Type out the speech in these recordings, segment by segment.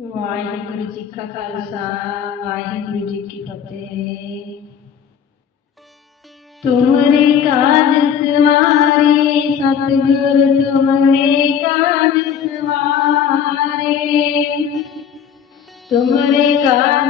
ਵਾਹਿਗੁਰੂ ਜੀ ਕਾ ਖਾਲਸਾ ਵਾਹਿਗੁਰੂ ਜੀ ਕੀ ਫਤਿਹ ਤੁਮਰੇ ਕਾਜ ਸਵਾਰੇ ਸਤਿਗੁਰ ਤੁਮਰੇ ਕਾਜ ਸਵਾਰੇ ਤੁਮਰੇ ਕਾਜ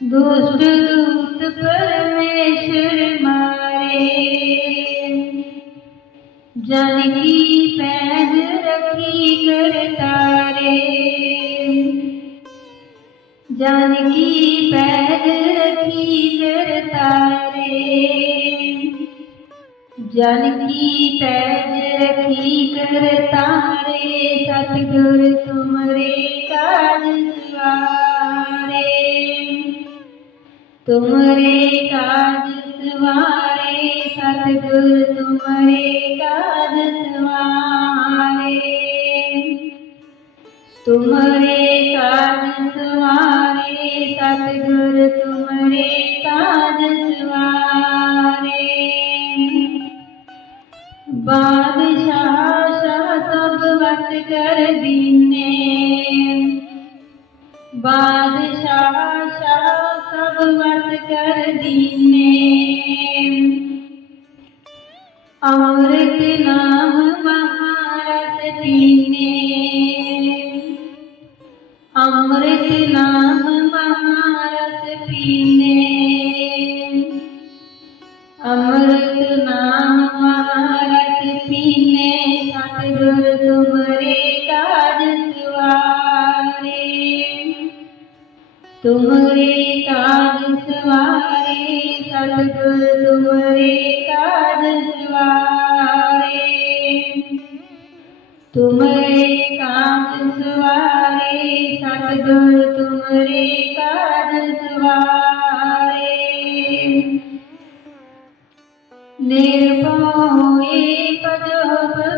दुष्ट दूत परमेश्वर मारे जन की पैद रखी कर तारे जन की पैद रखी कर तारे जन की पैद रखी कर तारे सतगुर तुमरे तुमरे काज सवारे सतगुर तुमरे काज सवारे तुमरे काज सवारे सतगुर तुमरे काज सवारे बादशाह शाह सब वट कर दीने। बादशाह शाह सब वट कर दीने। अमृत नाम महारस पीने अमृत नाम महारस पीने। अमृत नाम महारस पीने सतगुर तुमरे काज सवारे तुमरे काज सवारे सतगुर तुमरे काज सवारे तुमरे काज सवारे सतगुर तुमरे काज सवारे निर्भय पदो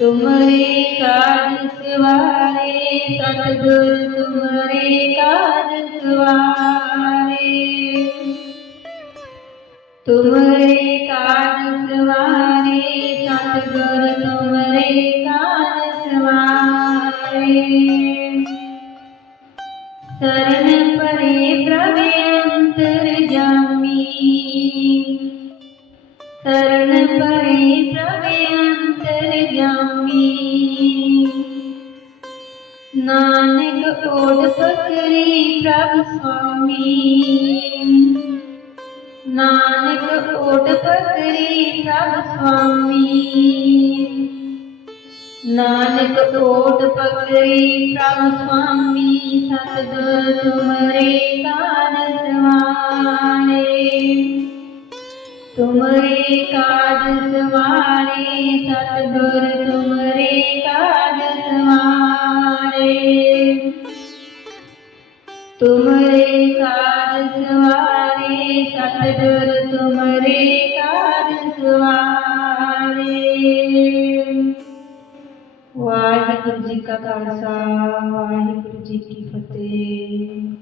तुमरे काज सवारे सतगुर तुम्हारे काज सवारे। तुमरे पकड़ी प्रभु स्वामी। नानक पकड़ी प्रभु स्वामी। नानक ओट पकड़ी प्रभु स्वामी, सतगुर तुमरे काज सवारे। तुमरे काज सवारे, सतगुर तुमरे काज सवारे। ਸਵਾਰੇ ਸਤਿਗੁਰ ਤੁਮਰੇ ਕਾਰ ਸਵਾਰੇ। ਵਾਹਿਗੁਰੂ ਜੀ ਕਾ ਖਾਲਸਾ ਵਾਹਿਗੁਰੂ ਜੀ ਕੀ ਫਤਿਹ।